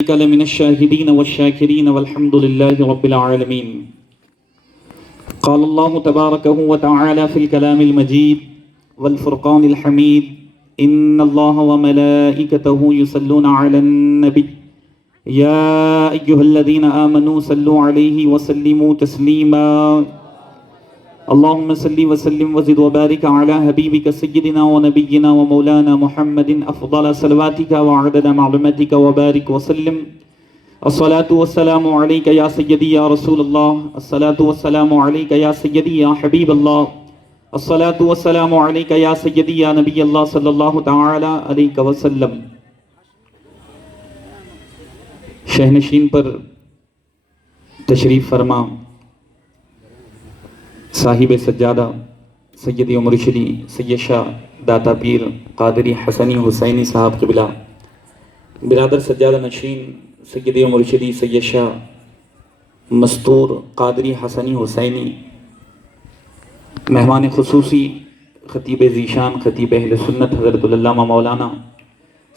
من الشاهدين والشاكرين والحمد لله رب العالمين. قال الله تبارك وتعالى في الكلام المجيد والفرقان الحميد: إن الله وملائكته يصلون على النبي يا أيها الذين آمنوا صلوا عليه وسلموا تسليما. اللهم صل وسلم وزد وبارك على حبيبك سيدنا ونبينا ومولانا محمد أفضل صلواتك وعدد معلوماتك وبارك وسلم. الصلاة والسلام عليك يا سيدي يا رسول الله، الصلاة والسلام عليك يا سيدي يا حبيب الله، الصلاة والسلام عليك يا سيدي يا نبي الله صلى الله تعالى عليك وسلم. شہنشین پر تشریف فرما صاحب سجادہ سیدی و مرشدی سید شاہ داتا پیر قادری حسنی حسینی صاحب قبلہ، برادر سجادہ نشین سیدی و مرشدی سید شاہ مستور قادری حسنی حسینی، مہمان خصوصی خطیب ذیشان خطیب اہل سنت حضرت العلامہ مولانا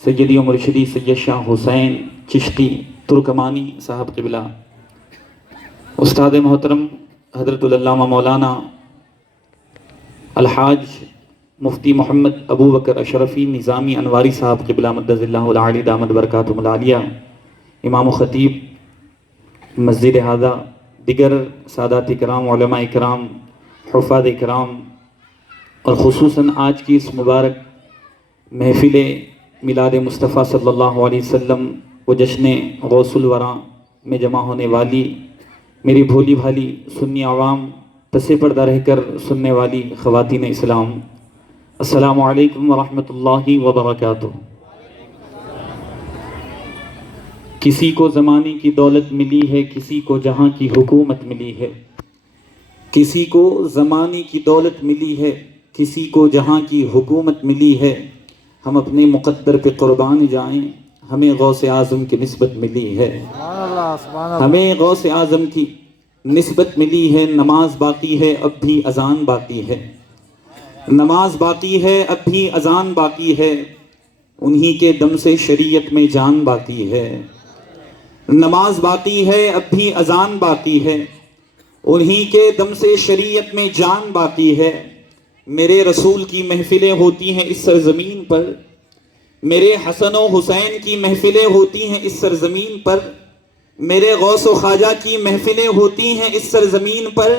سیدی و مرشدی سید شاہ حسین چشتی ترکمانی صاحب قبلہ، استاد محترم حضرت العلامہ مولانا الحاج مفتی محمد ابو بکر اشرفی نظامی انواری صاحب قبلہ مدد اللہ العالی دامت برکاتہم العالیہ، امام و خطیب مسجد ہذا، دیگر سادات کرام، علماء کرام، حفاظ کرام، اور خصوصاً آج کی اس مبارک محفل میلاد مصطفیٰ صلی اللہ علیہ وسلم و جشن غوث الورا میں جمع ہونے والی میری بھولی بھالی سنی عوام، پس پردہ رہ کر سننے والی خواتین اسلام، السلام علیکم ورحمۃ اللہ وبرکاتہ. کسی کو زمانے کی دولت ملی ہے، کسی کو جہاں کی حکومت ملی ہے. کسی کو زمانے کی دولت ملی ہے، کسی کو جہاں کی حکومت ملی ہے. ہم اپنے مقدر پہ قربان جائیں، ہمیں غوث اعظم کی نسبت ملی ہے. ہمیں غوث اعظم کی نسبت ملی ہے. نماز باقی ہے اب بھی اذان باقی ہے، نماز باقی ہے اب بھی اذان باقی ہے. انہی کے دم سے شریعت میں جان باقی ہے. نماز باقی ہے اب بھی اذان باقی ہے، انہی کے دم سے شریعت میں جان باقی ہے. میرے رسول کی محفلیں ہوتی ہیں اس سرزمین پر، میرے حسن و حسین کی محفلیں ہوتی ہیں اس سرزمین پر، میرے غوث و خواجہ کی محفلیں ہوتی ہیں اس سرزمین پر.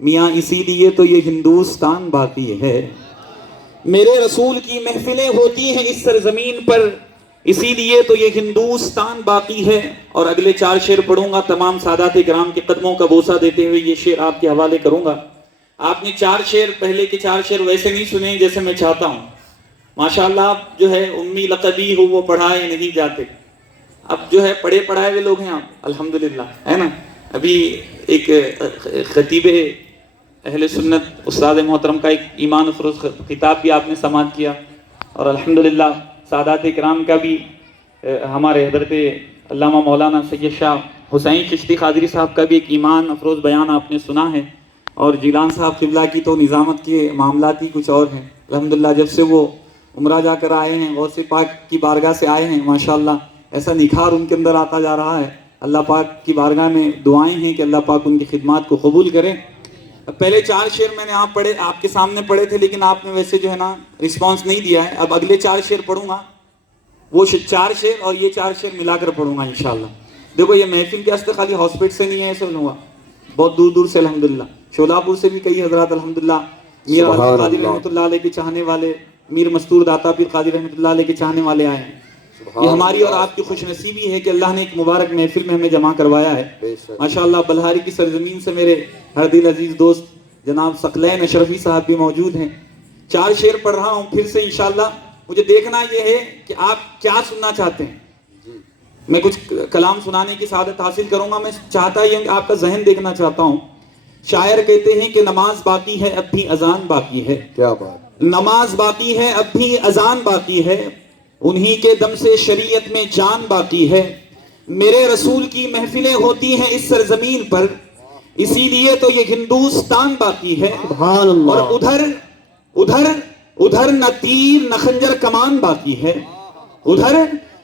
میاں اسی لیے تو یہ ہندوستان باقی ہے. میرے رسول کی محفلیں ہوتی ہیں اس سرزمین پر، اسی لیے تو یہ ہندوستان باقی ہے. اور اگلے 4 شعر پڑھوں گا، تمام سادات کرام کے قدموں کا بوسہ دیتے ہوئے یہ شعر آپ کے حوالے کروں گا. آپ نے 4 شعر، پہلے کے 4 شعر ویسے نہیں سنے جیسے میں چاہتا ہوں. ماشاءاللہ آپ جو ہے امی لقبی ہو وہ پڑھائے نہیں جاتے. اب جو ہے پڑھے پڑھائے ہوئے لوگ ہیں آپ، الحمدللہ، ہے نا. ابھی ایک خطیب اہل سنت استاد محترم کا ایک ایمان افروز خطاب بھی آپ نے سماعت کیا، اور الحمدللہ سادات کرام کا بھی، ہمارے حضرت علامہ مولانا سید شاہ حسین چشتی قادری صاحب کا بھی ایک ایمان افروز بیان آپ نے سنا ہے. اور جیلان صاحب قبلہ کی تو نظامت کے معاملات ہی کچھ اور ہیں. الحمدللہ جب سے وہ عمرہ جا کر آئے ہیں، غوث پاک کی بارگاہ سے آئے ہیں، ماشاءاللہ ایسا نکھار ان کے اندر آتا جا رہا ہے. اللہ پاک کی بارگاہ میں دعائیں ہیں کہ اللہ پاک ان کی خدمات کو قبول کرے. پہلے 4 شعر میں نے آپ کے سامنے پڑھے تھے، لیکن آپ نے ویسے جو ہے نا رسپانس نہیں دیا ہے. اب اگلے 4 شعر پڑھوں گا، وہ 4 شعر اور یہ 4 شعر ملا کر پڑھوں گا انشاءاللہ. دیکھو یہ محفل کے واسطے خالی ہاسپٹل سے نہیں ہے، ایسا ہوا بہت دور دور سے، الحمدللہ شولاپور سے بھی کئی حضرات الحمدللہ میر قادری رحمۃ اللہ علیہ کے چاہنے والے، میر مستور داتا پیر قادری رحمۃ اللہ علیہ کے چاہنے والے آئے ہیں. یہ ہماری اور آپ کی خوش نصیبی ہے کہ اللہ نے ایک مبارک محفل میں ہمیں جمع کروایا ہے. ماشاءاللہ بلہاری کی سرزمین سے میرے ہر دل عزیز دوست جناب ثقلین اشرفی صاحب بھی موجود ہیں. 4 شعر پڑھ رہا ہوں پھر سے انشاءاللہ. مجھے دیکھنا یہ ہے کہ آپ کیا سننا چاہتے ہیں. میں کچھ کلام سنانے کی سعادت حاصل کروں گا. میں چاہتا یہ کہ آپ کا ذہن دیکھنا چاہتا ہوں. شاعر کہتے ہیں کہ نماز باقی ہے اب بھی اذان باقی ہے. کیا بات! نماز باقی ہے اب بھی اذان باقی ہے، انہی کے دم سے شریعت میں جان باقی ہے. میرے رسول کی محفلیں ہوتی ہیں اس سرزمین پر، اسی لیے تو یہ ہندوستان باقی ہے. سبحان اللہ. اور ادھر نہ تیر نہ خنجر کمان باقی ہے.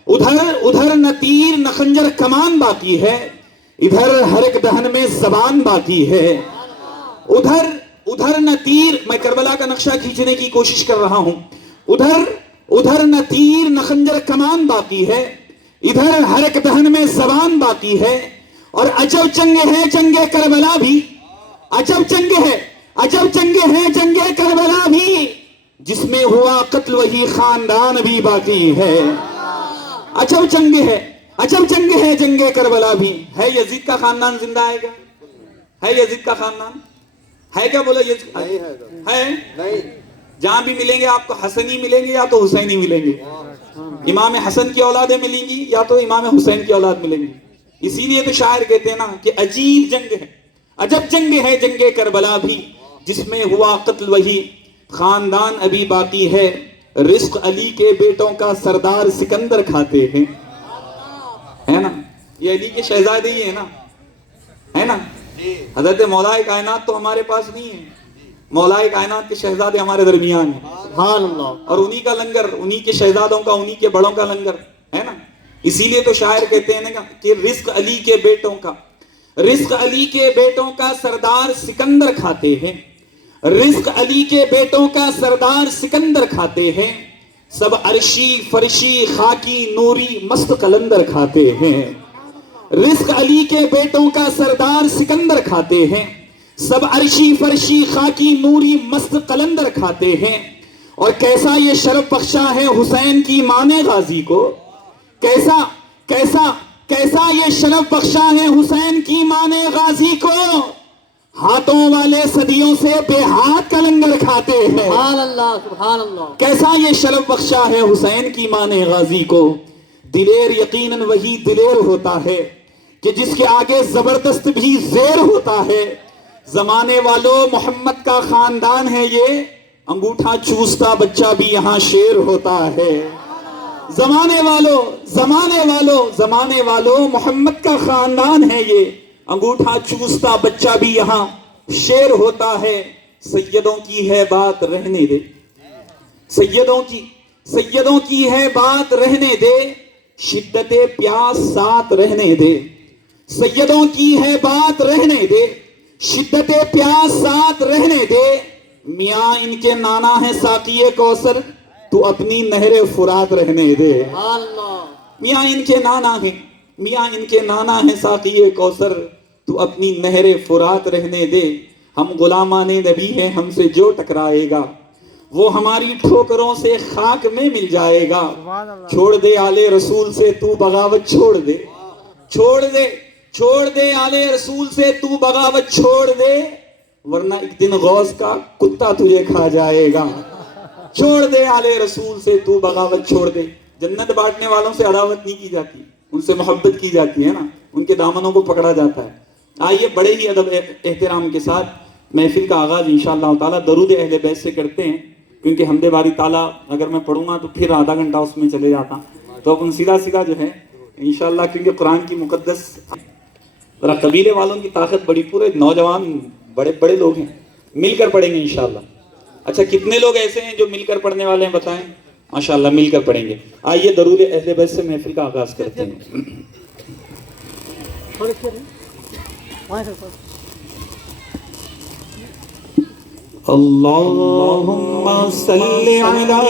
ادھر نہ تیر نہ خنجر کمان باقی ہے، ادھر ہر ایک دہن میں زبان باقی ہے. ادھر نہ تیر، میں کربلا کا نقشہ کھینچنے کی کوشش کر رہا ہوں. ادھر نہ تیر نہ خنجر کمان باقی ہے، ادھر ہر ایک دہن میں زبان باقی ہے. اور عجب جنگ ہے جنگ کربلا بھی، عجب جنگ ہے جنگ کربلا بھی، جس میں ہوا قتل وہی خاندان بھی باقی ہے. عجب جنگ ہے جنگ کربلا بھی. ہے یزید کا خاندان زندہ ہے کیا؟ ہے یزید کا خاندان ہے کیا؟ بولو یزید ہے؟ نہیں. جہاں بھی ملیں گے آپ کو حسنی ملیں گے یا تو حسینی ملیں گے. امام حسن کی اولادیں ملیں گی یا تو امام حسین کی اولاد ملیں گی. اسی لیے تو شاعر کہتے ہیں نا کہ عجیب جنگ ہے، عجب جنگ ہے جنگ کربلا بھی، جس میں ہوا قتل وہی خاندان ابھی باقی ہے. رزق علی کے بیٹوں کا سردار سکندر کھاتے ہیں، ہے نا؟ یہ علی کے شہزادے ہی ہیں نا، ہے نا؟ حضرت مولا کائنات تو ہمارے پاس نہیں ہے، مولا کائنات کے شہزادے ہمارے درمیان ہیں. سبحان اللہ. اور انہی کا لنگر، انہی کے شہزادوں کا، انہی کے بڑوں کا لنگر ہے نا. اسی لیے تو شاعر کہتے ہیں نا کہ رزق علی کے بیٹوں کا، رزق علی کے بیٹوں کا سردار سکندر کھاتے ہیں، رزق علی کے بیٹوں کا سردار سکندر کھاتے ہیں. سب عرشی فرشی خاکی نوری مست قلندر کھاتے ہیں. رزق علی کے بیٹوں کا سردار سکندر کھاتے ہیں، سب عرشی فرشی خاکی نوری مست قلندر کھاتے ہیں. اور کیسا یہ شرف بخشا ہے حسین کی ماں نے غازی کو، کیسا یہ شرف بخشا ہے حسین کی ماں نے غازی کو، ہاتھوں والے صدیوں سے بے ہاتھ کا لنگر کھاتے ہیں. سبحان اللہ سبحان اللہ. کیسا یہ شرف بخشا ہے حسین کی ماں نے غازی کو. دلیر یقیناً وہی دلیر ہوتا ہے کہ جس کے آگے زبردست بھی زیر ہوتا ہے. زمانے والوں محمد کا خاندان ہے یہ، انگوٹھا چوستا بچہ بھی یہاں شیر ہوتا ہے. زمانے والوں محمد کا خاندان ہے یہ، انگوٹھا چوستا بچہ بھی یہاں شیر ہوتا ہے. سیدوں کی ہے بات رہنے دے، سیدوں کی ہے بات رہنے دے، شدت پیاس ساتھ رہنے دے. سیدوں کی ہے بات رہنے دے، شدت پیاس ساتھ رہنے دے. میاں ان کے نانا ہے ساقی کوثر، تو اپنی نہر فرات رہنے دے. میاں ان کے نانا ہے ساقی کوثر، تو اپنی نہر فرات رہنے دے. ہم غلامان نبی ہیں، ہم سے جو ٹکرائے گا وہ ہماری ٹھوکروں سے خاک میں مل جائے گا. چھوڑ دے آل رسول سے تو بغاوت چھوڑ دے، چھوڑ دے آل رسول سے تو بغاوت چھوڑ دے، ورنہ ایک دن غوث کا کتا تجھے کھا جائے گا. چھوڑ دے آل رسول سے تو بغاوت چھوڑ دے. جنت بانٹنے والوں سے عداوت نہیں کی جاتی، ان سے محبت کی جاتی ہے نا، ان کے دامنوں کو پکڑا جاتا ہے. آئیے بڑے ہی ادب احترام کے ساتھ محفل کا آغاز انشاءاللہ تعالیٰ درود اہل بیت سے کرتے ہیں، کیونکہ حمد باری تعالیٰ اگر میں پڑھوں گا تو پھر آدھا گھنٹہ اس میں چلے جاتا. تو اپن سیدھا جو ہے انشاءاللہ، کیونکہ قرآن کی مقدس ذرا قبیلے والوں کی طاقت بڑی، پورے نوجوان بڑے لوگ ہیں، مل کر پڑھیں گے انشاءاللہ. اچھا کتنے لوگ ایسے ہیں جو مل کر پڑھنے والے ہیں بتائیں؟ ماشاءاللہ مل کر پڑھیں گے. آئیے درود اہل بیت سے محفل کا آغاز کرتے ہیں. اللہم صلی علی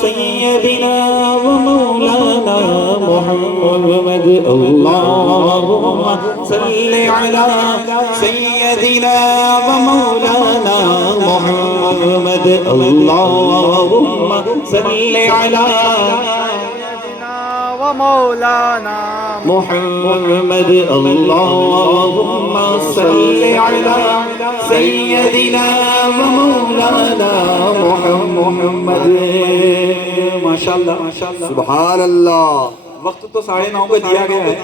سیدنا و مولانا محمد. اللہم صلی علی سیدنا و مولانا محمد. اللہم صلی علی و مولانا محمد. اللہم صلی علی سیدنا و مولانا محمد. ماشاءاللہ سبحان اللہ. وقت تو 9:30 پہ دیا گیا ہے،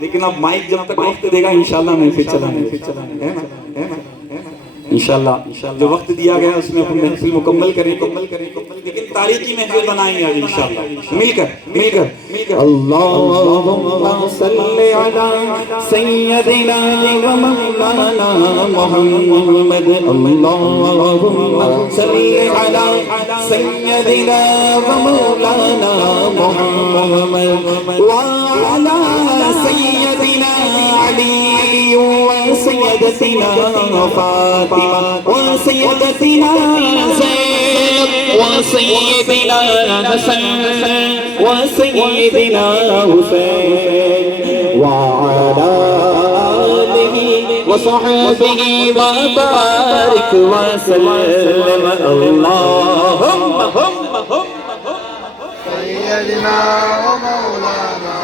لیکن اب مائک جب تک وقت دے گا انشاءاللہ محفل چلائیں گے انشاءاللہ. جو وقت دیا گیا اس میں اپنی محفل مکمل کریں. لیکن تاریخی محفل بنائیں گے انشاءاللہ مل کر اللہم صلی علی سیدنا و مولانا محمد اللہم صلی علی سیدنا و مولانا محمد وعلی سیدنا علی وسيدتنا فاطمة وسيدتنا زينب وسيدنا حسن وسيدنا حسين وعلى آله وصحبه وبارك وسلم اللهم سيدنا ومولانا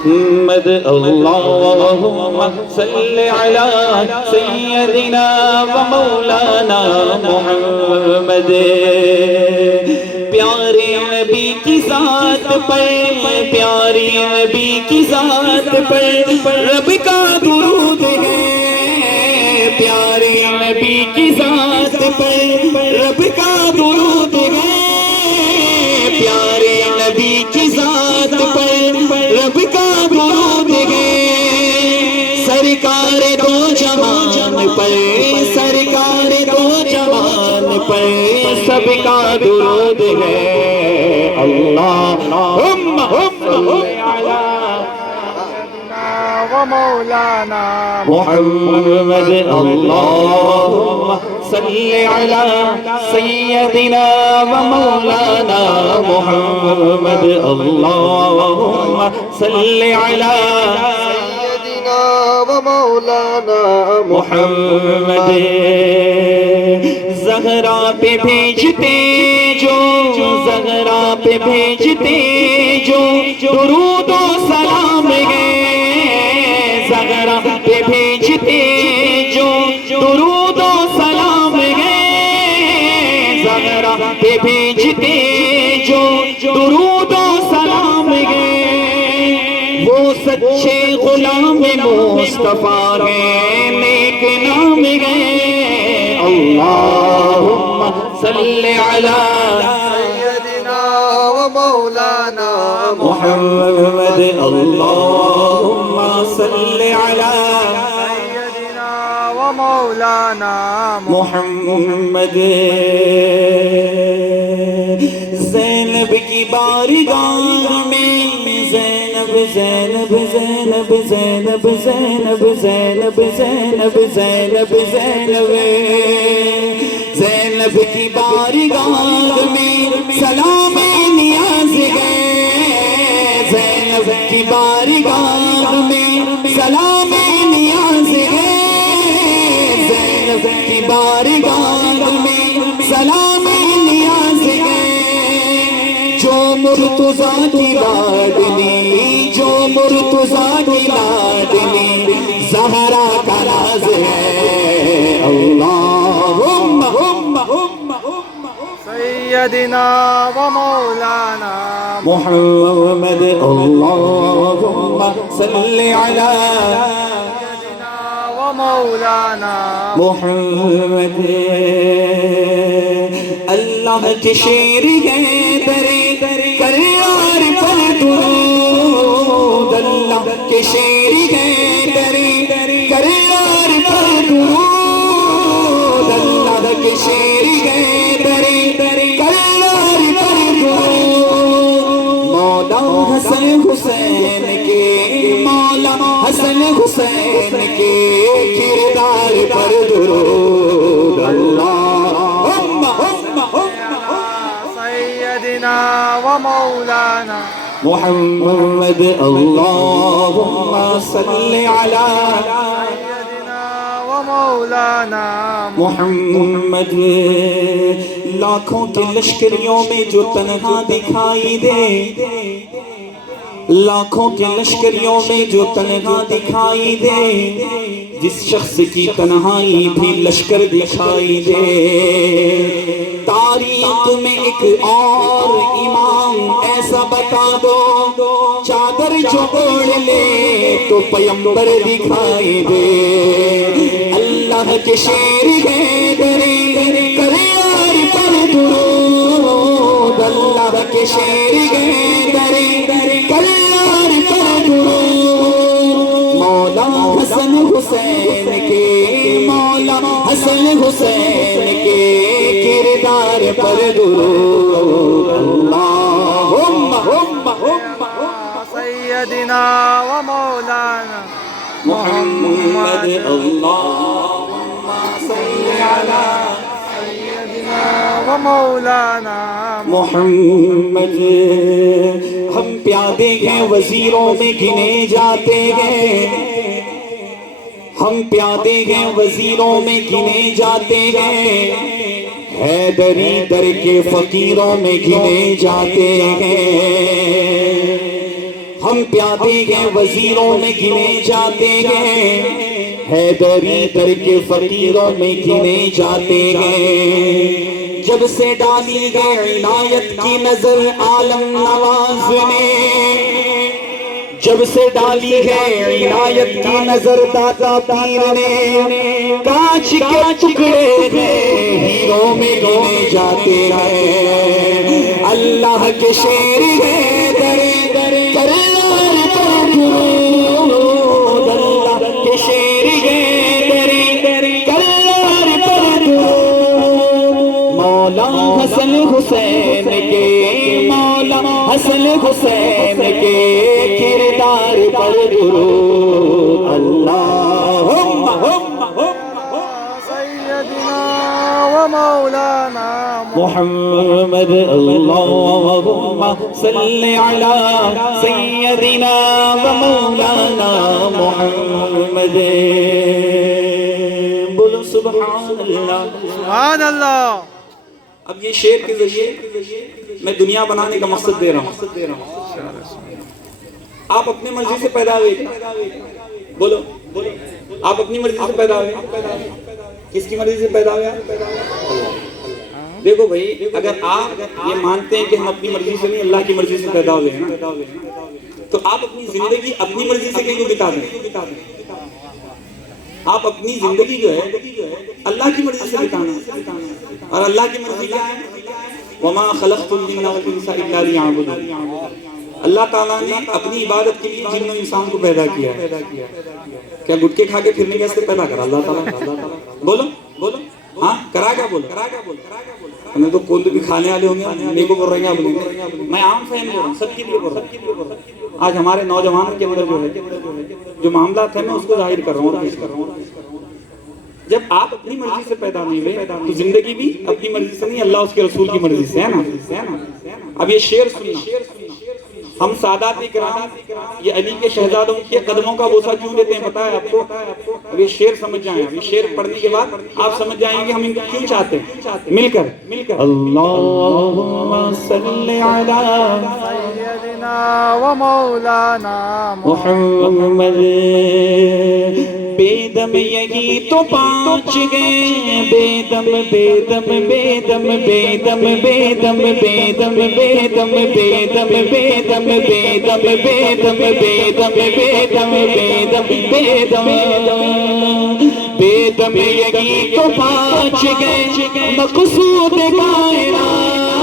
محمد اللهم صل على سيدنا ومولانا محمد پیارے نبی کی ذات پر پیارے نبی کی ذات پر رب کا درود ہے پیارے نبی کی ذات پر رب کا درود ہے پیارے نبی کی ذات پر رب کا درود ہے سرکار دو جہان پر سرکار دو جہان پر سب کا درود ہے اللہم صلی علی ومولانا محمد اللہم صلی علی سیدنا و مولانا محمد اللہم صلی علی سيدنا ومولانا محمد زہرا پہ بھیجتے جو زہرا پہ بھیجتے جو درود و سلام ہے زہرا پہ بھیجتے جو درود و سلام ہے زہرا پہ بھیجتے جو درود و سلام ہے وہ سچے غلام مصطفیٰ ہیں نیک نام گئے اللہم صلی علی سيدنا ومولانا محمد اللہم صلی علی سيدنا ومولانا محمد زینب کی بارگاہ میں زینب زینب زینب زینب زینب زینب زینب زینب زینب زینب کی بارگاہ میں سلام نیاز ہے زینب کی بارگاہ میں سلام نیاز ہے زینب کی بارگاہ میں سلام نیاز ہے جو مرتضیٰ کی لادنی جو مرتضیٰ کی لادنی زہرا کا راز ہے اللہم سيدنا ومولانا محمد اللہم صلی علی سيدنا ومولانا محمد اللہ کے شیر ہے درے کریار پر درود اللہ کے شیر ہے درے کریار پر درود اللہ کے شیر ہے درے کریار پر درود مولا حسن حسین کے مولا حسن حسین کے کردار پر درود اللہم سيدنا ومولانا محمد اللہم صلی علی سيدنا ومولانا محمد لاکھوں کے لشکریوں میں جو تنہا دکھائی دے لاکھوں کے لشکریوں میں جو تنہا دکھائی دے جس شخص کی تنہائی بھی لشکر دکھائی دے تاریخ میں ایک اور امام ایسا بتا دو چادر جو اوڑھ لے تو پیمبر دکھائی دے اللہ کے شیر ہے درے کریار پر درود اللہ کے شیر گئے درے کلار پر درود مولا حسن حسین کے مولا حسن حسین کے کردار پر درود اللہم سیدنا و مولانا محمد اللہم صلی علی سیدنا و مولانا محمد ہم پیادے ہیں وزیروں میں گنے جاتے ہیں ہم پیادے ہیں وزیروں میں گنے جاتے ہیں حیدری در کے فقیروں میں گنے جاتے ہیں ہم پیادے ہیں وزیروں میں گنے جاتے ہیں حیدری در کے فقیروں میں گنے جاتے ہیں جب سے ڈالی گئی عنایت کی نظر عالم نواز نے جب سے ڈالی ہے عنایت کی نظر داتا پیر نے کانچ کے ٹکڑے ہیں ہیروں میں گنے جاتے ہیں اللہ کے شیر ہے درے درے کرار پر درود اللہ کے شیر ہے درے درے کرار پر درود مولا حسن حسین کے مولا حسن حسین کے کردار پر درود اللہم سیدنا و مولانا محمد اللہم صلی علی سیدنا و مولانا محمد بولو سبحان اللہ سبحان اللہ اب یہ شعر کے ذریعے میں دنیا بنانے کا مقصد دے رہا ہوں آپ اپنی مرضی سے پیدا ہوئے بولو آپ اپنی مرضی سے پیدا ہوئے کس کی مرضی سے پیدا ہوئے دیکھو بھائی اگر آپ یہ مانتے ہیں کہ ہم اپنی مرضی سے نہیں اللہ کی مرضی سے پیدا ہوئے ہیں تو آپ اپنی زندگی اپنی مرضی سے کیوں بتا دیں آپ اپنی زندگی جو ہے اللہ کی مرضی سے بتانا اور اللہ کی مرضی کیا ہے وَمَا خَلَقْتُ الْجِنَّ وَالْإِنسَ إِلَّا لِيَعْبُدُونِ اللہ تعالیٰ نے اپنی عبادت کے لیے جن و انسان کو پیدا کیا ہے کیا گٹکے کھا کے پھرنے کے سے پیدا کرا اللہ تعالیٰ بولو بولو ہاں کرا کیا بولو ہمیں تو کون تو بھی کھانے والے ہوں گے میرے کو بول رہے ہیں میں عام فہم بول رہا ہوں سب کے لیے بول رہا ہوں آج ہمارے نوجوانوں کے اندر جو ہے جو معاملات ہیں میں اس کو ظاہر کر رہا ہوں جب آپ اپنی مرضی سے پیدا نہیں ہوئے تو زندگی بھی اپنی مرضی سے نہیں اللہ اس کے رسول کی مرضی سے ہے نا اب یہ شعر سننا ہم سادات اکرام یہ علی کے شہزادوں کے قدموں کا بوسہ کیوں لیتے ہیں پتہ ہے آپ کو اب یہ شعر سمجھ جائیں اب یہ شعر پڑھنے کے بعد آپ سمجھ جائیں گے ہم ان کو کیوں چاہتے ہیں مل کر اللہم صلی علی سیدنا و مولانا محمد بے دم یہی تو پانچ گئے بے دم بے دم بے دم بے دم بے دم بے دم بے دم بے دم بے دم بے دم بے دم بے دم بے دم بے دم بے دم بے دم یہی تو پانچ گئے مقصود کائنات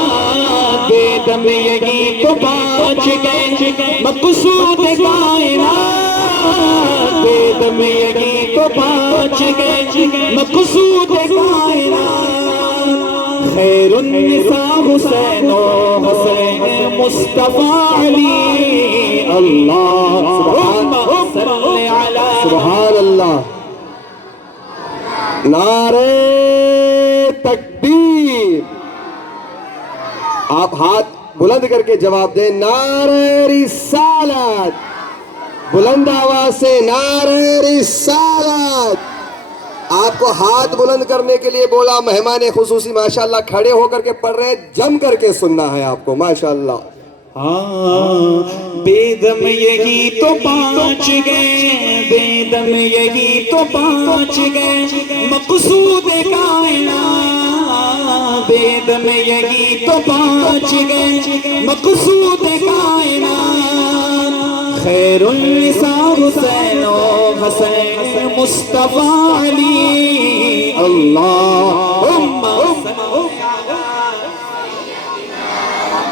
بے دم یہی تو پانچ گئے مقصود کائنات بے دم یہی تو پانچ گئے مقصود کائنات خیر النساء حسین و حسین مصطفیٰ علی اللہم صلی علی سبحان اللہ نعرہ تکبیر آپ ہاتھ بلند کر کے جواب دیں نعرہ رسالت بلند آواز سے نعرہ رسالت آپ کو ہاتھ بلند کرنے کے لیے بولا مہمان خصوصی ماشاءاللہ کھڑے ہو کر کے پڑھ رہے ہیں جم کر کے سننا ہے آپ کو ماشاءاللہ بے دم یہی تو پانچ گئے بے دم یہی تو پانچ گئے مقصود کائنات بے دم یہی تو پانچ گئے مقصود کائنات خیر النساء حسین و حسین مصطفیٰ علی اللہم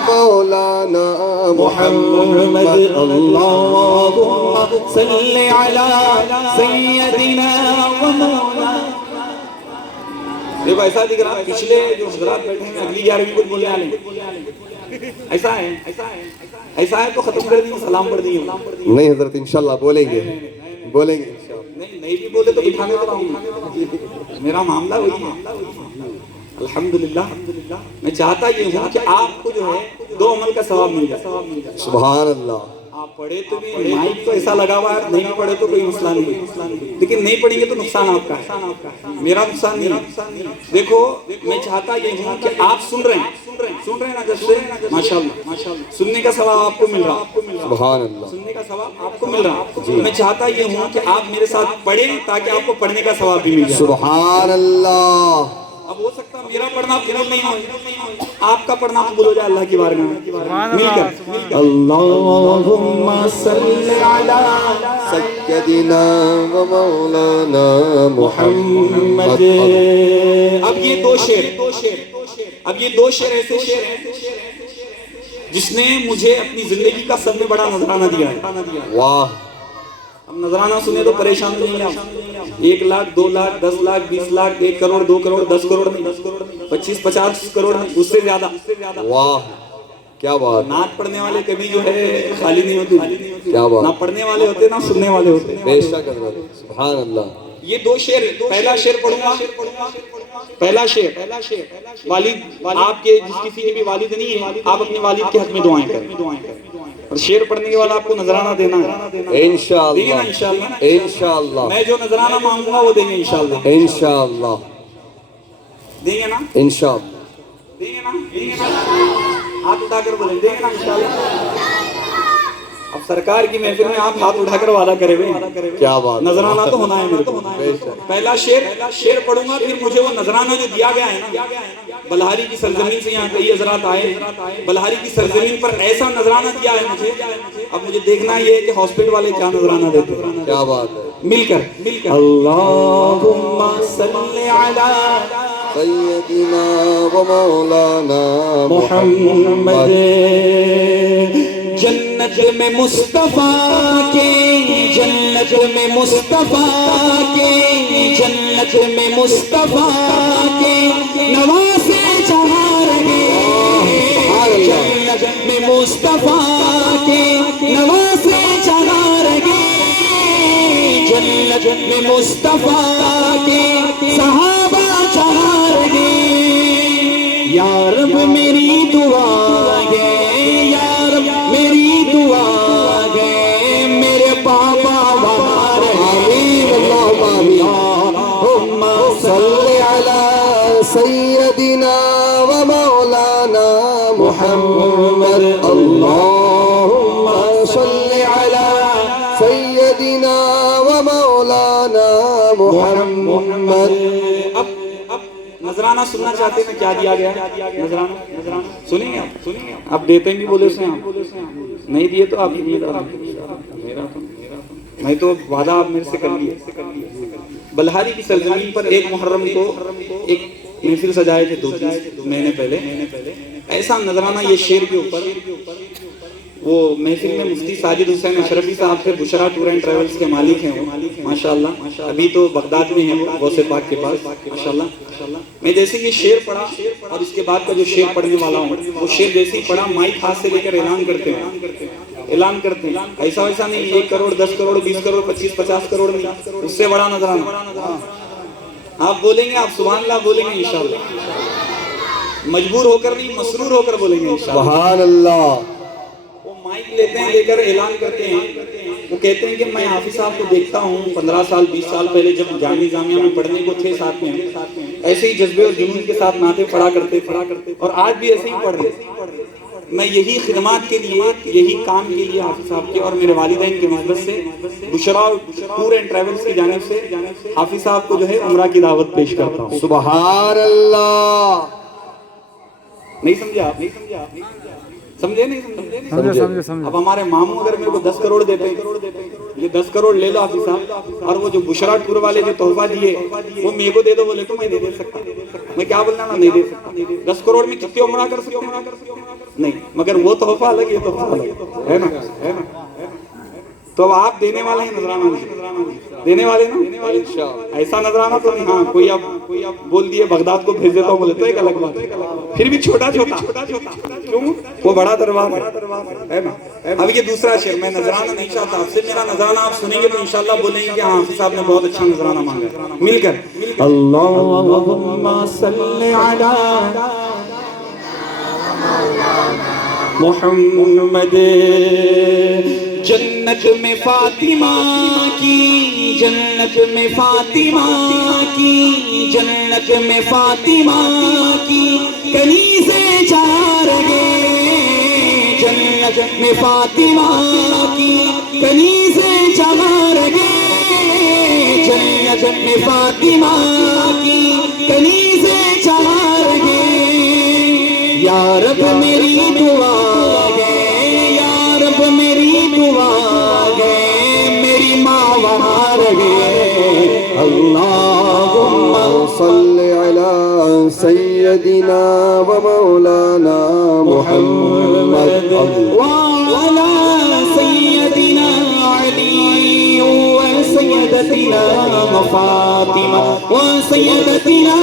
مولانا محمد اللهم صل على سيدنا و مولانا. دیکھو ایسا دکھ رہا پچھلے جو حضرات بیٹھے ہیں اگلی 11ویں کچھ بولنے والے ایسا ہے تو ختم کر دیں سلام پڑھ دیں. نہیں حضرت انشاءاللہ بولیں گے نہیں بھی بولے تو بٹھانے تو رہوں. میرا معاملہ وہی ہے الحمدللہ. میں چاہتا یہ ہوں کہ آپ کو جو ہے 2 عمل کا ثواب مل جائے. سبحان اللہ. آپ پڑھے تو بھی مائک تو ایسا لگا ہوا ہے, نہیں پڑھے تو کوئی مسئلہ نہیں, لیکن نہیں پڑھیں گے تو نقصان آپ کا ہے, میرا نقصان نہیں. دیکھو میں چاہتا یہ ہوں کہ آپ سن رہے ہیں نا جب سے ماشاءاللہ سننے کا ثواب آپ کو مل رہا, سبحان اللہ. سننے کا ثواب آپ کو مل رہا. میں چاہتا یہ ہوں کہ آپ میرے ساتھ پڑھیں تاکہ آپ کو پڑھنے کا ثواب بھی مل جائے. سبحان اللہ. اب ہو سکتا میرا پڑھنا قبول نہیں ہو, آپ کا پڑھنا قبول ہو جائے اللہ کی بارگاہ میں مل کر. اللہم صل علی سیدنا و مولانا محمد. اب یہ 2 شعر ایسے شعر ہیں جس نے مجھے اپنی زندگی کا سب سے بڑا نذرانہ دیا ہے. واہ. اب نذرانہ سنے تو پریشان نہیں ہیں آپ. 1 لاکھ 2 لاکھ 10 لاکھ 20 لاکھ 1 کروڑ 2 کروڑ 10 کروڑ نہیں 25-50 کروڑ نہیں, اس سے زیادہ. واہ کیا بات. نعت پڑھنے والے کبھی جو ہے خالی نہیں ہوتے, کیا بات. نہ پڑھنے والے ہوتے نہ سننے والے ہوتے. بے شک حضرت. سبحان اللہ. یہ 2 شعر, پہلا شعر پڑھوں گا. پہلا شعر والد آپ کے جس کسی کے بھی والد نہیں ہے آپ اپنے والد کے حق میں دعائیں کریں, اور شعر پڑھنے کے بعد آپ کو نذرانہ دینا ہے انشاءاللہ. انشاءاللہ میں جو نذرانہ مانگوں گا وہ دیں گے انشاءاللہ. انشاءاللہ دیں گے نا, انشاءاللہ. دیں گے نا, ہاتھ اٹھا کر بولیں دیں گے نا انشاءاللہ. اب سرکار کی محفل میں آپ ہاتھ اٹھا کر وعدہ کرے ہوئے, کیا بات. نذرانہ تو ہونا ہے میرے کو. پہلا شعر پڑھوں گا, پھر مجھے وہ نذرانہ جو دیا گیا ہے نا, بلہاری کی سرزمین سے یہاں کئی حضرات آئے, بلہاری کی سرزمین پر ایسا نذرانہ دیا ہے مجھے. اب مجھے دیکھنا یہ ہے کہ ہاسپٹل والے کیا نذرانہ دیتے ہیں. کیا بات ہے. مل کر اللہم صلی علی سیدنا و مولانا محمد. جنت میں مصطفیٰ کے, جنت میں مصطفیٰ کے, جنت میں مصطفیٰ کے نواسے جہاں رہے. جنت میں مصطفیٰ کے نواسے جہاں رہے. جنت میں مصطفیٰ کے صحابہ جہاں رہے. یا رب میری دعا ہے, یا رب میری دعا ہے, میرے بابا وہاں رہے. اللہم صلی علی سیدنا و مولانا محمد. اللہم صلی علی سیدنا و مولانا محمد. اب نذرانہ سننا چاہتے ہیں کیا دیا گیا نذرانہ سنیں گے آپ دیتے ہیں بھی بولے سے آپ نہیں دیے تو آپ میں تو وعدہ آپ میرے سے کر لیے. بلہاری کی سرزمین پر 1 محرم کو ایک محفل سجائے تھے 2 مہینے پہلے. ایسا نذرانہ یہ شعر کے اوپر, وہ محفل میں مفتی ساجد حسین اشرفی صاحب سے بشرا ٹور اینڈ ٹریولز کے مالک ہیں وہ ماشاءاللہ. ابھی تو بغداد میں ہیں وہ غوث پاک کے پاس ماشاءاللہ. میں جیسے یہ شعر پڑھا اور اس کے بعد کا جو شعر پڑھنے والا ہوں وہ شعر جیسے ہی پڑھا مائک ہاتھ سے لے کر اعلان کرتے ہیں. ایسا ویسا نہیں 1 کروڑ 10 کروڑ 20 کروڑ 25-50 کروڑ نہیں, اس سے بڑا نذرانہ. آپ بولیں گے, آپ سبحان اللہ بولیں گے انشاءاللہ, مجبور ہو کر نہیں مسرور ہو کر بولیں گے انشاءاللہ. سبحان اللہ. وہ مائک لیتے ہیں, لے کر اعلان کرتے ہیں. وہ کہتے ہیں کہ میں حافظ صاحب کو دیکھتا ہوں 15 سال 20 سال پہلے جب جامعہ میں پڑھنے کو تھے ساتھ میں, ایسے ہی جذبے اور جنون کے ساتھ نعتیں پڑھا کرتے اور آج بھی ایسے ہی پڑھ رہے. میں یہی خدمات کے لیے, یہی کام کے لیے حافظ صاحب کے اور میرے والدین کے نسبت سے بشرا ٹور اینڈ ٹریولز کی جانب سے حافظ صاحب کو جو ہے عمرہ کی دعوت پیش کرتا ہوں. سبحان اللہ. نہیں سمجھا آپ, سمجھے نہیں سمجھے اب ہمارے ماموں اگر میرے کو 10 کروڑ دیتے ہیں، یہ 10 کروڑ لے لو حافظ صاحب، اور وہ جو بشرا ٹور والے جو تحفہ دیے وہ میرے کو دے دو، بولے تو میں نہیں دے سکتا، میں کیا بولنا نا، نہیں دے سکتا۔ 10 کروڑ میں کتنی عمرہ کر سکتے ہیں؟ نہیں، مگر وہ تحفہ الگ، یہ تحفہ الگ ہے نا۔ تو اب آپ دینے والے ہیں نذرانہ، دینے والے نا، ایسا نذرانہ تو نہیں، ہاں کوئی اب بول دیے بغداد کو بھیج دیتا ہوں، بولے تو ایک الگ بات ہے، پھر بھی چھوٹا چھوٹا، کیوں؟ وہ بڑا دربار ہے نا۔ اب یہ دوسرا شعر، میں نذرانہ نہیں چاہتا آپ سے، میرا نذرانہ آپ سنیں گے تو انشاءاللہ بولیں گے کہ ہاں حافظ صاحب نے بہت اچھا نذرانہ مانگا، مل کر اللہم صلی علی محمد، جنت میں فاطمہ کی، جنت میں فاطمہ کی، جنت میں فاطمہ کی کنیزے چار گے، جنت میں فاطمہ کی کنیزے چار گے، جنت میں فاطمہ کی کنیزے چار گے، یا رب میری دعا گے، یا رب میری دعا گے، میری ماں وہاں رہے، اللہم صلی علی سیدنا و مولانا محمد وعلى سيدنا علي وسيدتنا فاطمة وسيدتنا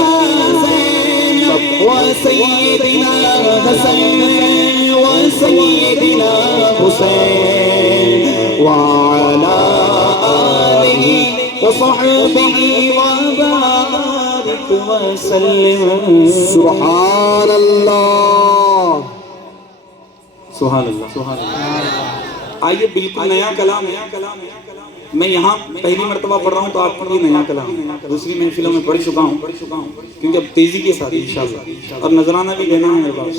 زينب وسيدنا حسن وسيدنا حسين وعلى آله وصحبه وبارك وسلم۔ سبحان اللہ، سبحان اللہ، سبحان اللہ۔ آئیے بالکل نیا کلام ہے، میں یہاں پہلی مرتبہ پڑھ رہا ہوں تو آپ کے لیے نیا کلام ہے، دوسری محفلوں میں پڑھ چکا ہوں، کیونکہ اب تیزی کے ساتھ انشاءاللہ، اور نذرانہ بھی دینا ہے میرے پاس۔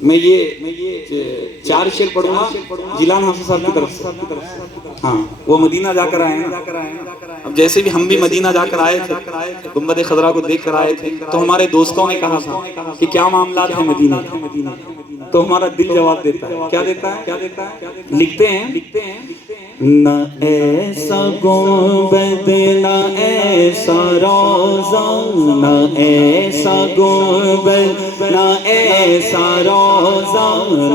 میں یہ 4 شعر پڑھوں گا جیلان حافظ صاحب کی طرف سے، ہاں وہ مدینہ جا کر آئے ہیں، اب جیسے بھی ہم بھی مدینہ جا کر آئے تھے، گنبد خضرا کو دیکھ کر آئے تھے، تو ہمارے دوستوں نے کہا تھا کہ کیا معاملات ہیں مدینہ کے، تو ہمارا دل جواب دیتا ہے، کیا دیتا ہے؟ لکھتے ہیں نہ ایسا گنبد نہ ایسا روضہ، نہ ایسا گنبد نہ ایسا روضہ،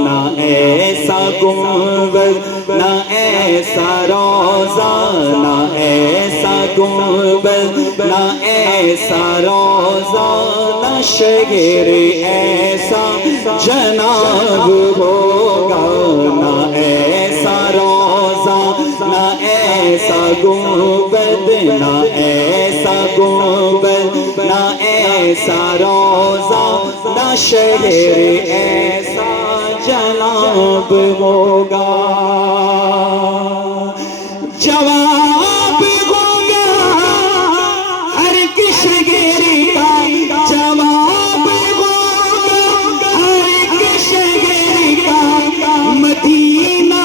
نہ ایسا گنبد نہ ایسا روضہ، نہ ایسا گنبد نہ ایسا روضہ، نہ شہر ایسا جناب ہوگا، نہ ایسا روضہ نہ ایسا گنبد، نہ ایسا گنبد نہ ایسا روضہ، نہ شہر ایسا جناب ہوگا، جواب ہوگا ہر کس گیری کا، جواب ہوگا ہر کس گیری کا، مدینہ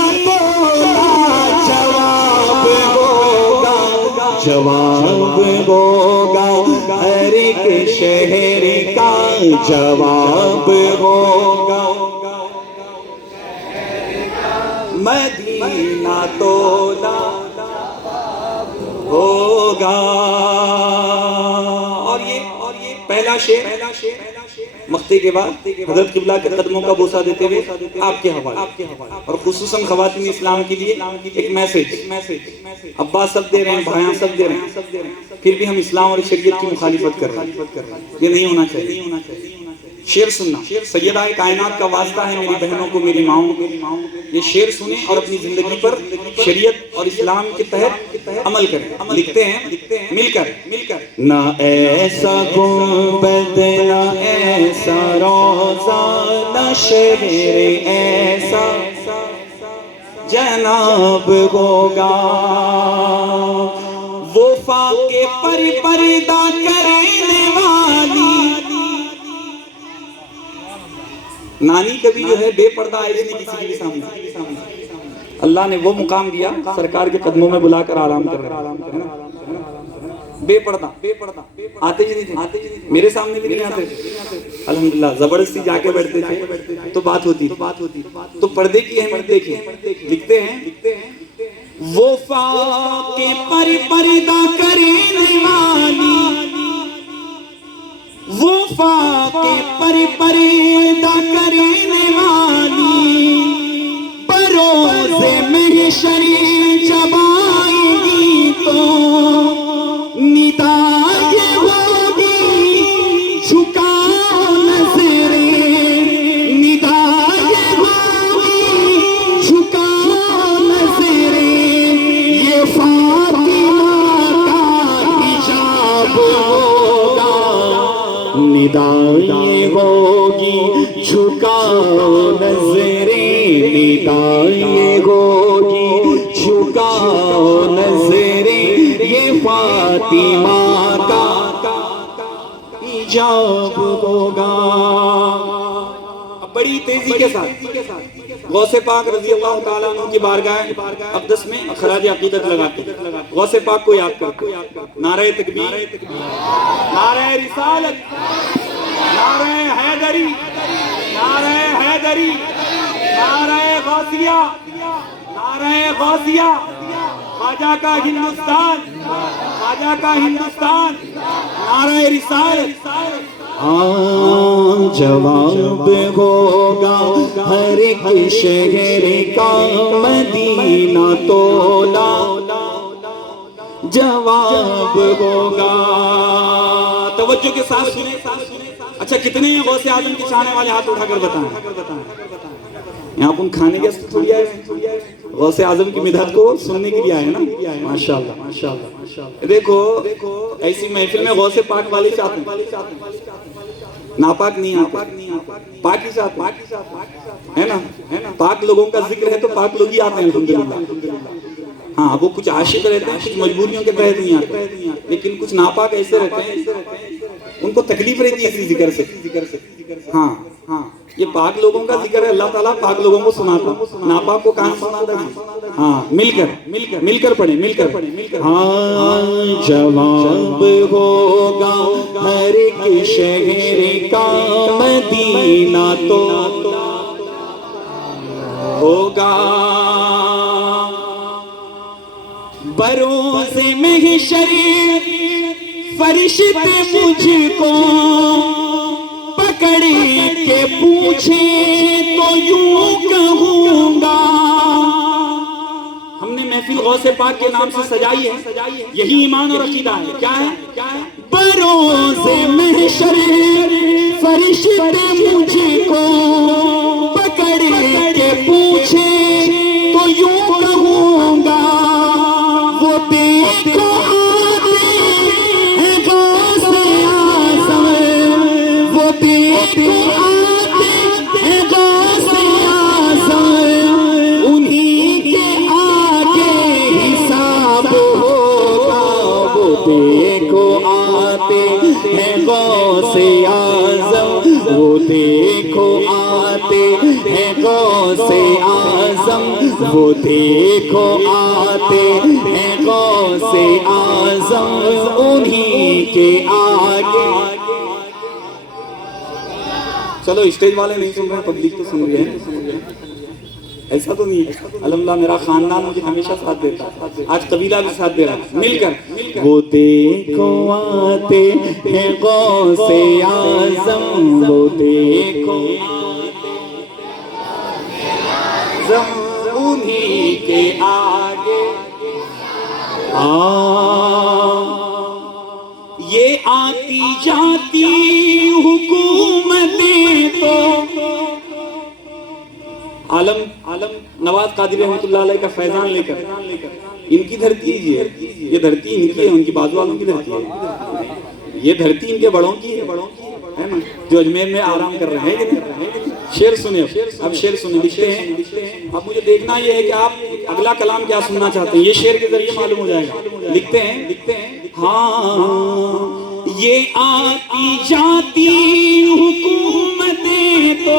جواب ہوگا ہر ایک شہر کا، جواب ہوگا مدینہ تولا ہوگا۔ اور یہ پہلا شعر مقطع کے بعد حضرت قبلہ کے قدموں کا بوسہ دیتے ہوئے آپ کے حوالے، اور خصوصاً خواتین اسلام کے لیے ایک میسیج، ابا سب دے رہے ہیں، بھائیاں سب دے رہے ہیں، پھر بھی ہم اسلام اور شریعت کی مخالفت کر رہے ہیں، یہ نہیں ہونا چاہیے۔ شعر سننا، سیدہ کائنات کا واسطہ ہے میری بہنوں کو، میری ماؤں کو، یہ شعر سنیں اور اپنی زندگی پر شریعت اور اسلام کے تحت عمل کریں۔ لکھتے ہیں مل کر نہ ایسا گنبد نہ ایسا روضہ، نہ شہر ایسا جناب ہوگا، وہ فاقے پر پردہ کرنے والی نانی کبھی جو ہے بے پردہ آئے نہیں کسی کے سامنے، اللہ نے وہ مقام دیا، سرکار کے قدموں میں بلا کر آرام کر رہا ہے۔ بے پردہ آتے ہی نہیں تھے، میرے سامنے بھی نہیں آتے تھے، الحمدللہ زبردستی جا کے بیٹھتے تھے تو بات ہوتی تو پردے کی اہمیت دیکھیں، لکھتے ہیں وہ فاقے پر پردہ کرنے والی، وہ فاقے پر پردہ کرنے والی، بروز محشر جب آئے گی تو ندا یہ ہوگی جھکا نظریں، ندا یہ ہوگی جھکا نظریں، یہ فاطمہ کا حجاب ہوگا، ندا یہ ہوگی جھکا نظریں، ندا یہ ہوگی جھکا نظریں، یہ فاطمہ کا حجاب ہوگا۔ اب بڑی تیزی کے ساتھ غوث پاک رضی اللہ تعالیٰ عنہ کی بارگاہ اقدس میں خراج عقیدت لگاتے، غوث پاک کو یاد کرتے، نعرہ تکبیر، نعرہ رسالت، نعرہ حیدری، نعرہ حیدری، نعرہ غوثیہ، نعرہ غوثیہ، خواجہ کا ہندوستان، خواجہ کا ہندوستان، نعرہ رسالت۔ جواب ہوگا ہر ایک شہر کا مدینہ تولا، جواب ہوگا۔ توجہ کے ساتھ سنیں، اچھا کتنے ہیں غوث اعظم کی چاہنے والے ہاتھ اٹھا کر بتائیں۔ یہاں اپن کھانے کے تھوڑی آئے ہیں، غوث اعظم کی مدحت کو سننے کے لیے آئے نا، ماشاءاللہ ماشاءاللہ۔ دیکھو ایسی محفل میں غوث پاک والے چاہتے ہیں، ناپاک نہیں آتے، پاک ہی چاہتے ہیں، ہے نا، پاک لوگوں کا ذکر ہے تو پاک لوگ ہی آتے ہیں الحمدللہ۔ ہاں وہ کچھ عاشق رہتے ہیں، کچھ مجبوریوں کے تحت نہیں آتے، لیکن کچھ ناپاک ایسے رہتے ہیں ان کو تکلیف رہتی ہے اسی ذکر سے۔ ہاں یہ پاک لوگوں کا ذکر ہے، اللہ تعالیٰ پاک لوگوں کو سناتا، ناپاک کو کہاں سناتا ہے؟ ہاں مل کر پڑھیں۔ ہاں جواب ہوگا ہر ایک شہر کا مدینہ تو ہوگا، بروز محشر فرشتے مجھ کو پکڑ کے پوچھیں تو یوں کہوں گا۔ ہم نے محفل غوث پاک کے نام سے سجائی ہے، یہی ایمان اور عقیدہ ہے۔ کیا ہے؟ بروز محشر فرشتے مجھ کو پکڑ کے پوچھیں تو یوں کہوں گا، وہ دیکھو آتے ہیں غوث اعظم، وہ دیکھو آتے ہیں غوث اعظم، انہی کے آگے حساب ہوگا، وہ دیکھو آتے ہیں غوث اعظم، وہ دیکھو آتے ہیں غوث اعظم، وہ دیکھو آتے ہیں غوث اعظم، انہی کے آگے۔ چلو اسٹیج والے نہیں سن رہے، پبلک تو سن رہے ہیں، ایسا تو نہیں ہے۔ الحمدللہ میرا خاندان مجھے ہمیشہ ساتھ دیتا ہے، آج قبیلہ بھی ساتھ دے رہا ہے، مل کر۔ وہ دیکھو آتے ہیں غوث اعظم، وہ دیکھو انہی کے آگے۔ یہ آتی جاتی حکومتیں تو عالم نواز قادری رحمۃ اللہ علیہ کا فیضان لے کر، ان کی دھرتی ہے، یہ دھرتی ان کی ہے، ان کی بازو والوں کی دھرتی ہے، یہ دھرتی ان کے بڑوں کی ہے نا، جو اجمیر میں آرام کر رہے ہیں۔ شعر سنیں، اب شعر سنیں، لکھتے ہیں۔ اب مجھے دیکھنا یہ ہے کہ آپ اگلا کلام کیا سننا چاہتے ہیں، یہ شعر کے ذریعے معلوم ہو جائے گا۔ لکھتے ہیں، ہاں یہ آتی جاتی حکومتیں تو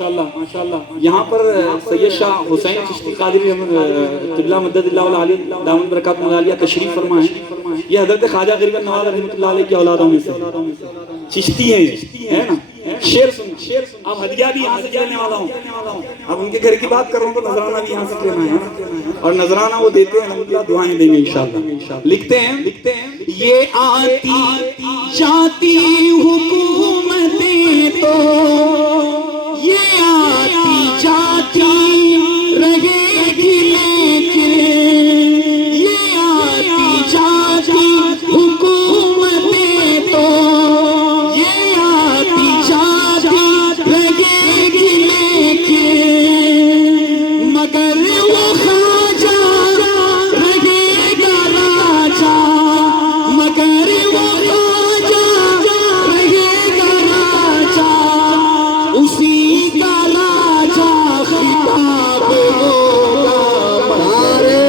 ماشاءاللہ یہاں پر سید شاہ حسین چشتی قادری قبلہ مدد اللہ علیہ دامن برکات مغالیہ تشریف فرما ہے. یہ حضرت خواجہ غریب نواز رحمۃ اللہ علیہ کی اولادوں میں سے چشتی ہے نا. شعر سن اب ہدیہ بھی یہاں سے لینے والا ہوں. اب ان کے گھر کی بات کر رہا ہوں تو نذرانہ بھی یہاں سے لینا ہے اور نذرانہ وہ دیتے ہیں الحمدللہ دعائیں دیں گے انشاءاللہ. لکھتے ہیں یہ آتی جاتی حکومتیں تو یہ آتی جاتی رہے گی لیکن یہ آتی جاتی حکومتیں تو یہ آتی جاتی رہے گی لیکن مگر وہ خواجہ رہے گا راجہ مگر وہ خواجہ رہے گا راجہ اسی کا راجہ خطاب ہوگا. نعرہ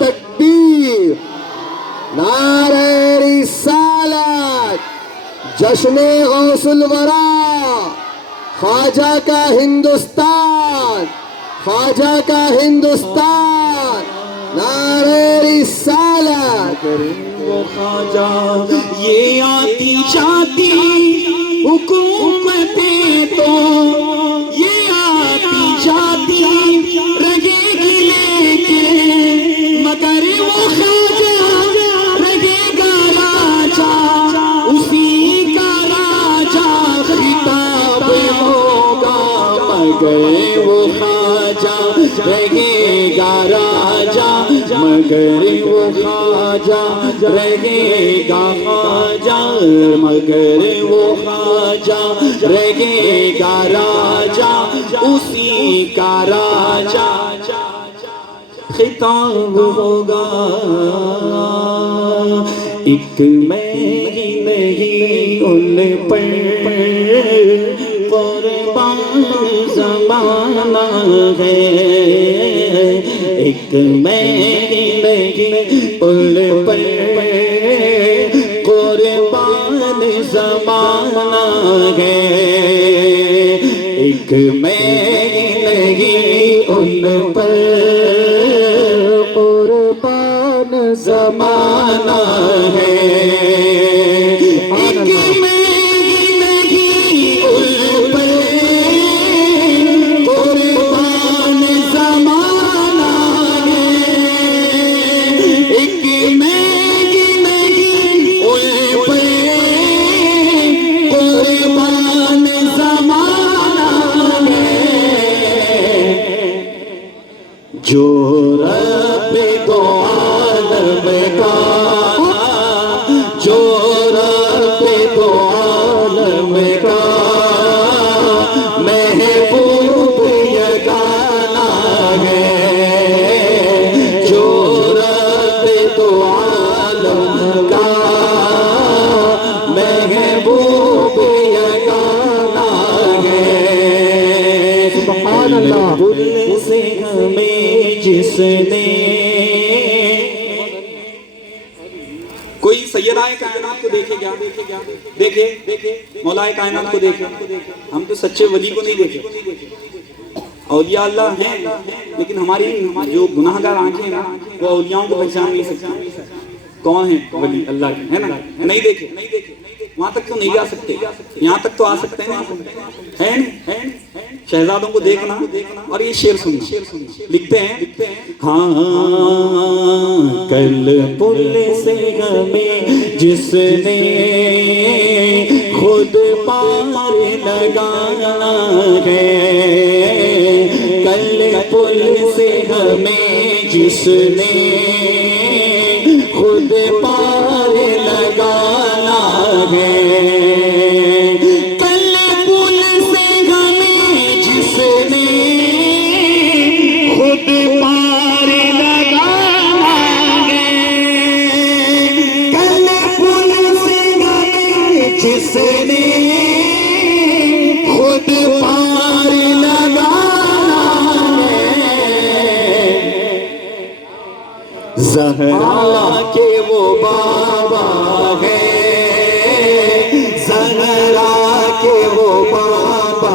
تکبیر، نعرہ رسالت، جشن غوث الورا، خواجہ کا ہندوستان، خواجہ کا ہندوستان، نعرہ رسالت. وہ خواجہ یہ آتی جاتی حکومتیں تو یہ آتی جاتی رہے گی لیکن مگر وہ خواجہ رہے گا راجہ اسی کا راجہ خطاب ہوگا. مگر وہ خواجہ رہے گا راجہ مگر وہ خواجہ رہے گا خواجہ مگر وہ خواجہ رہے گا راجہ اسی کا راجہ خطاب ہوگا. ایک میں ہی نہیں ان پر قربان زمانہ ہے ایک میں ہی نہیں ان پر قربان زمانہ ہے ایک میں ہی نہیں ان پر قربان زمانہ ہے ایک میں ہی نہیں ان پر قربان زمانہ ہے ایک میں ہی نہیں ان پر قربان زمانہ ہے جو رب دو عالم کا جو رب دو عالم کا محبوب یگانہ ہے جو رب دو عالم کا محبوب یگانہ ہے سبحان اللہ. بھول سے ہمیں جس نے کوئی سیدہ کائنات کو دیکھے کیا دیکھے مولا کائنات کو دیکھے ہم تو سچے ولی کو نہیں دیکھے اولیاء اللہ ہیں لیکن ہماری جو گناہ گار آنکھیں ہیں نا وہ اولیاءوں کو پہچان نہیں سکتی کون ہیں ولی اللہ کے ہے نا نہیں دیکھے وہاں تک تو نہیں جا سکتے یہاں تک تو آ سکتے ہیں شہزادوں کو دیکھنا اور یہ شعر سننا. لکھتے ہیں ہاں کل پل سے ہمیں جس نے خود پار لگانا ہے کل پل سے ہمیں جس نے خود پار لگانا ہے کل پل سے ہمیں جس نے خود پار لگانا ہے کل پل سے ہمیں جس نے خود پار لگانا ہے زہرا کے وہ بابا ہے زہرا کے وہ بابا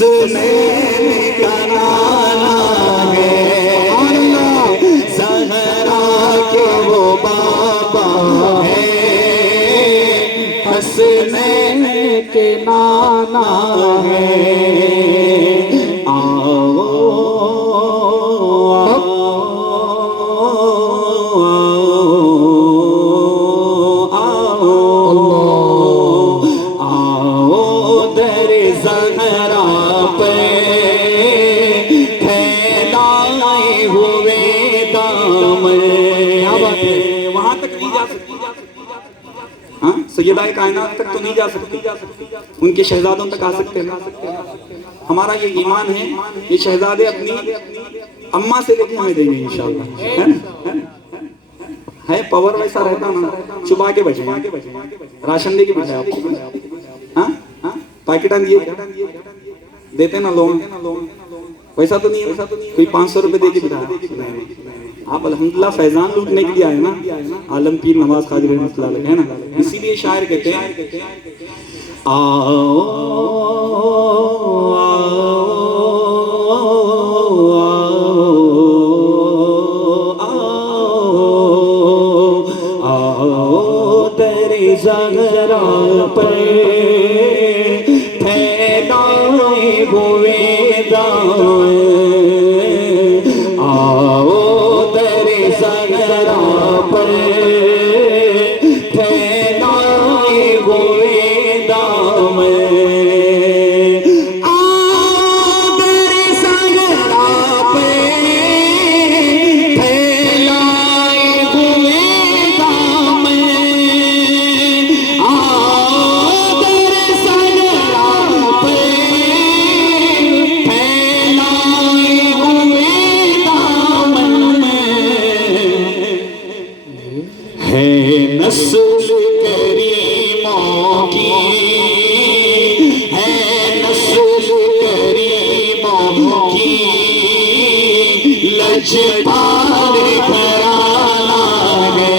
حسنین کا نانا ہے، زہرا کے وہ بابا ہے، حسنین کے نانا ہے، وہاں تک نہیں جا سکتی، ہاں سیدہ کائنات تک تو نہیں جا سکتی، ان کے شہزادوں تک آ سکتے ہیں۔ ہمارا یہ ایمان ہے، یہ شہزادے اپنی اماں سے لے کے ہمیں دیں گے انشاءاللہ، ہے پاور ویسا رہتا نا، چھپا کے بچے راشن دے کے بچے آپ کو، ہاں پیکٹاں دیے دیتے نا لوگ، ویسا تو نہیں ہے، کوئی 500 روپے دے کے بٹھا، آپ الحمدللہ فیضان لوٹنے کے لیے آئے نا، عالم پیر نواز خواجہ رحمۃ اللہ علیہ ہے نا، اسی لیے شاعر کہتے ہیں تیرے زہرا پر پھیلائے ہوئے دائیں، نسل کریموں کی ہے، نسل کریموں کی لجپال گھرانہ ہے،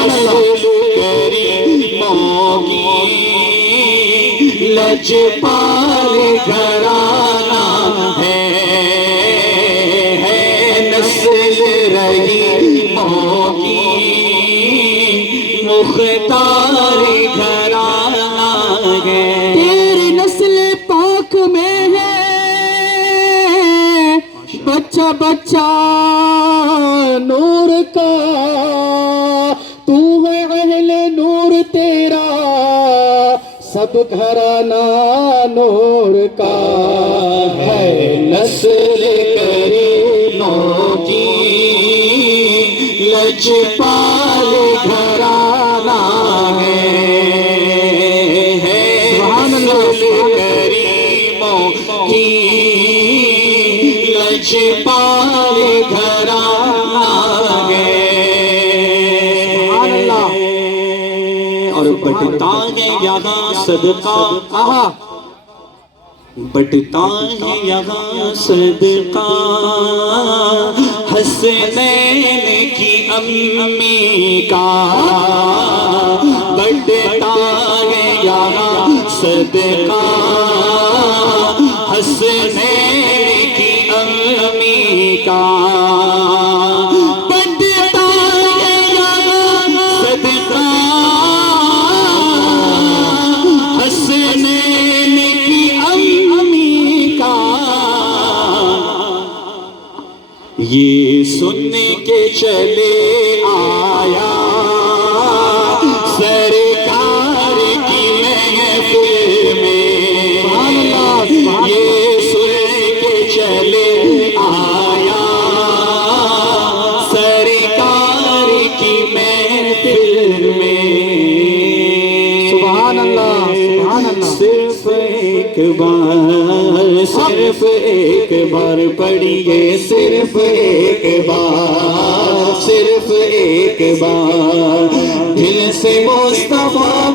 نسل کریموں کی لجپال گھرانہ ہے، نسل رحیموں کی مختار گھرانہ ہے، تیری نسل پاک میں ہے، بچہ بچہ نور کا، تو ہے اہل نور تیرا، سب گھرانہ نور کا ہے، نسل کریموں کی لجپال گھرانہ ہے، نسل کریموں کی لجپال گھرانہ ہے، اور بٹتا ہے یہاں صدقہ، بٹتا ہے یہاں صدقہ حسنین کی امی کا، بٹتا ہے یہاں صدقہ حسنین کی امی کا، بٹتا ہے یہاں صدقہ حسنین کی امی کا، یہ سن کے چلے آیا سرکار کی محفل میں، یہ سن کے چلے آیا سرکار کی محفل میں، سبحان اللہ سبحان اللہ، صرف ایک بار، صرف ایک بار پڑھیے، صرف ایک بار، صرف ایک بار دل سے مصطفیٰ